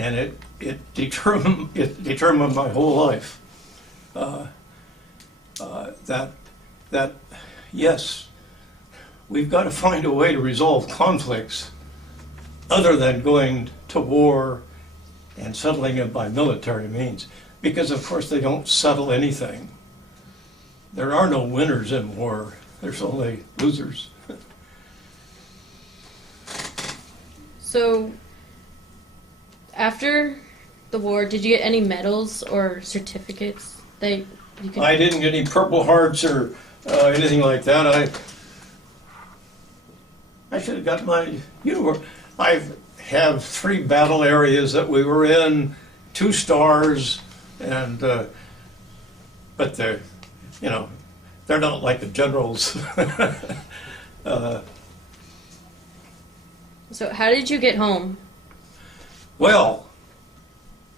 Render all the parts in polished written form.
and it determined my whole life. That yes, we've got to find a way to resolve conflicts other than going to war and settling it by military means, because of course they don't settle anything. There are no winners in war. There's only losers. So, after the war, did you get any medals or certificates that you could... I didn't get any Purple Hearts or anything like that. I should have got my uniform. I have 3 battle areas that we were in, 2 stars, and but they're not like the generals. So how did you get home? Well,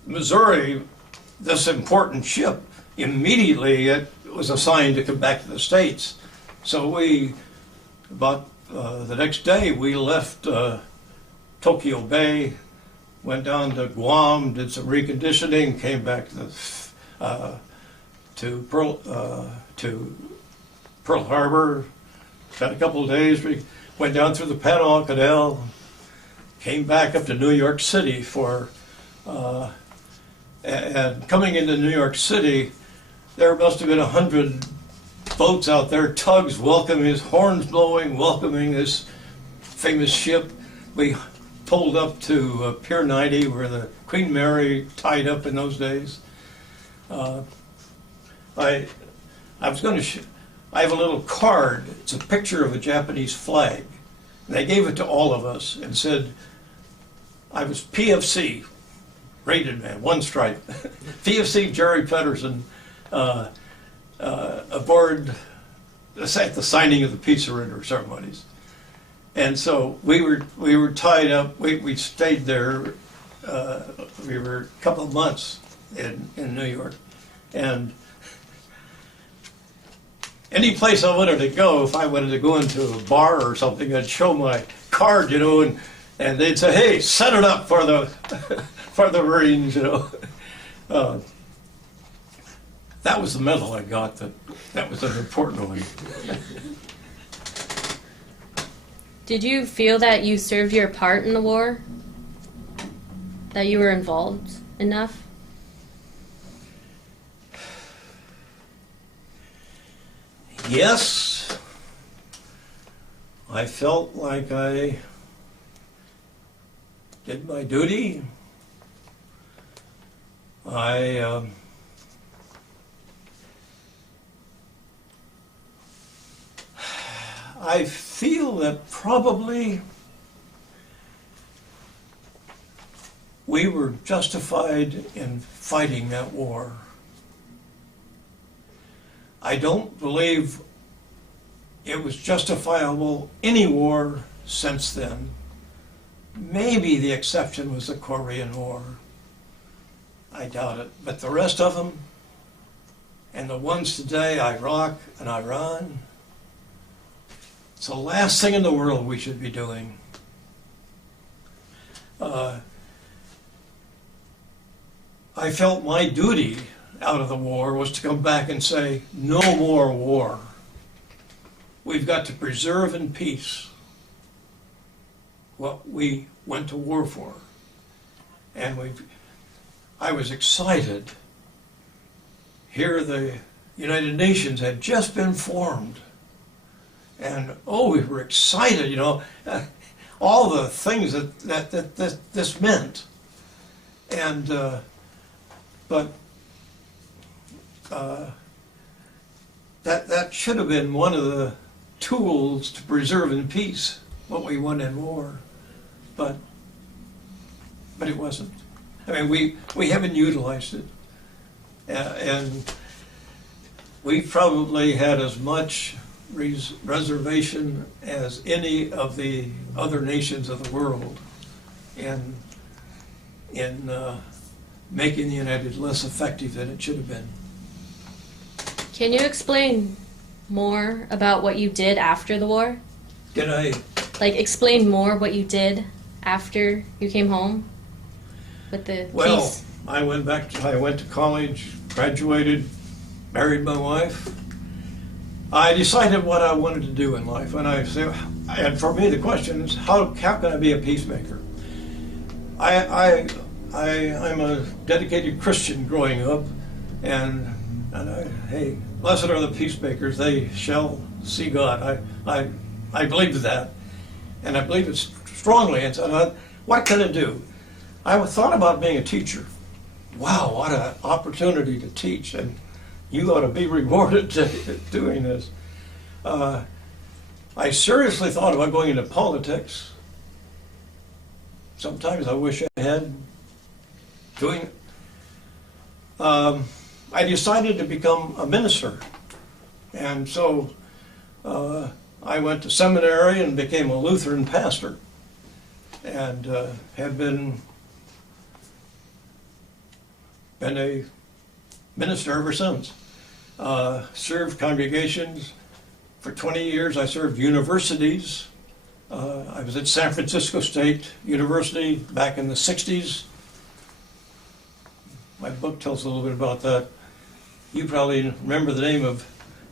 Missouri, this important ship, immediately it was assigned to come back to the States. So about the next day, we left Tokyo Bay, went down to Guam, did some reconditioning, came back to Pearl Harbor, spent a couple of days, we went down through the Panama Canal, came back up to New York City and coming into New York City, there must have been 100 boats out there, tugs welcoming his horns blowing, welcoming this famous ship. We pulled up to Pier 90 where the Queen Mary tied up in those days. I was going to I have a little card. It's a picture of a Japanese flag. And they gave it to all of us and said, I was PFC, rated man, 1 stripe. PFC Jerry Patterson aboard at the signing of the peace surrender ceremonies. And so we were tied up. We stayed there. We were a couple of months in New York, and any place I wanted to go, if I wanted to go into a bar or something, I'd show my card, and they'd say, "Hey, set it up for the for the Marines," That was the medal I got. That was an important one. Did you feel that you served your part in the war? That you were involved enough? Yes, I felt like I did my duty. I feel that probably we were justified in fighting that war. I don't believe it was justifiable any war since then. Maybe the exception was the Korean War. I doubt it. But the rest of them, and the ones today, Iraq and Iran, it's the last thing in the world we should be doing. I felt my duty out of the war was to come back and say, no more war. We've got to preserve in peace what we went to war for. And I was excited. Here the United Nations had just been formed. And we were excited, all the things that this meant. And, but that should have been one of the tools to preserve in peace what we won in war, but it wasn't. I mean, we haven't utilized it, and we probably had as much reservation as any of the other nations of the world in making the United less effective than it should have been. Can you explain more about what you did after the war? Did I? Explain more what you did after you came home? with the Well, peace? I went to college, graduated, married my wife. I decided what I wanted to do in life, and for me the question is, how can I be a peacemaker? I'm a dedicated Christian growing up, and hey, blessed are the peacemakers, they shall see God. I believe that, and I believe it strongly. And so, what can I do? I thought about being a teacher. Wow, what an opportunity to teach, and you ought to be rewarded doing this. I seriously thought about going into politics. Sometimes I wish I had doing. I decided to become a minister, and so I went to seminary and became a Lutheran pastor, and have been a minister ever since. Served congregations for 20 years. I served universities. I was at San Francisco State University back in the 60s. My book tells a little bit about that. You probably remember the name of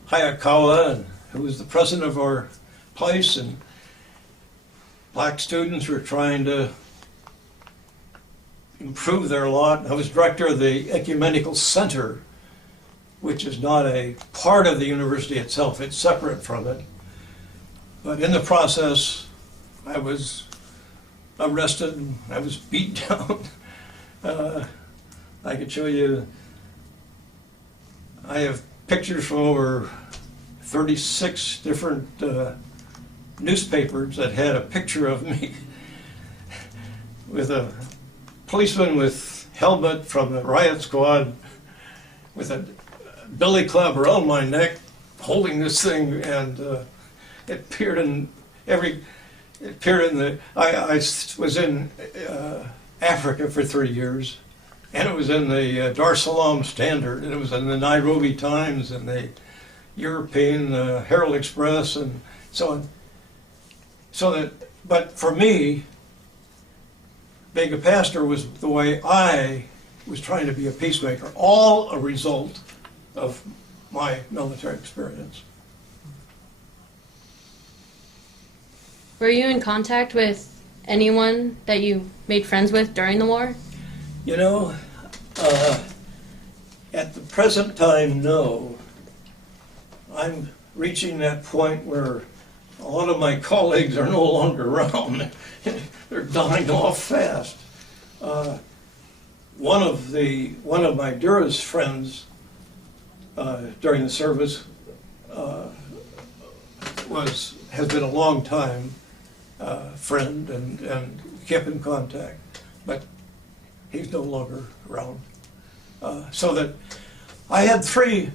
Hayakawa, who was the president of our place, and black students were trying to improve their lot. I was director of the Ecumenical Center, which is not a part of the university itself, it's separate from it. But in the process, I was arrested, I was beat down. I could show you, I have pictures from over 36 different newspapers that had a picture of me with a policeman with helmet from the riot squad with a billy club around my neck holding this thing, and it appeared in I was in Africa for 3 years, and it was in the Dar es Salaam Standard, and it was in the Nairobi Times and the European Herald Express, and so on. But for me, being a pastor was the way I was trying to be a peacemaker, all a result of my military experience. Were you in contact with anyone that you made friends with during the war? You know, at the present time, no. I'm reaching that point where a lot of my colleagues are no longer around. They're dying off fast. One of my dearest friends during the service has been a long time friend and kept in contact, but he's no longer around. So that I have three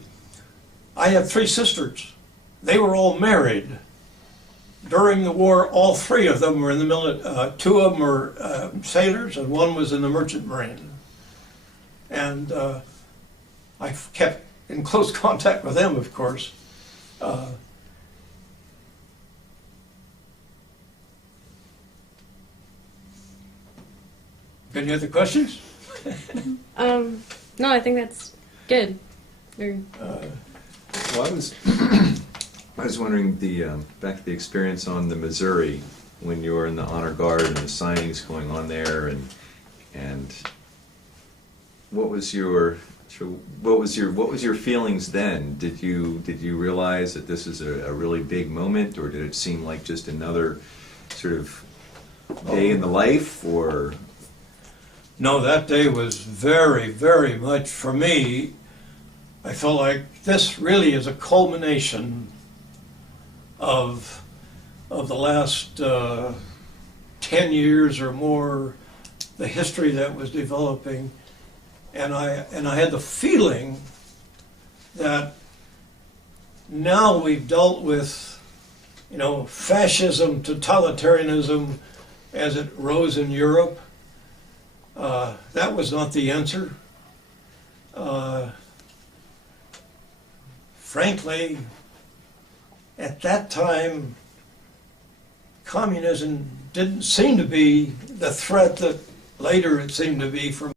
sisters. They were all married. During the war, all three of them were in the military. Two of them were sailors, and one was in the Merchant Marine. And I've kept in close contact with them, of course. Any other questions? No, I think that's good. Well, I was wondering back to the experience on the Missouri when you were in the honor guard and the signings going on there, and what was your feelings then? Did you realize that this is a really big moment, or did it seem like just another sort of day in the life, or? No, that day was very, very much for me. I felt like this really is a culmination of the last 10 years or more, the history that was developing, and I had the feeling that now we've dealt with, fascism, totalitarianism as it rose in Europe. That was not the answer. Frankly, at that time, communism didn't seem to be the threat that Later, it seemed to be from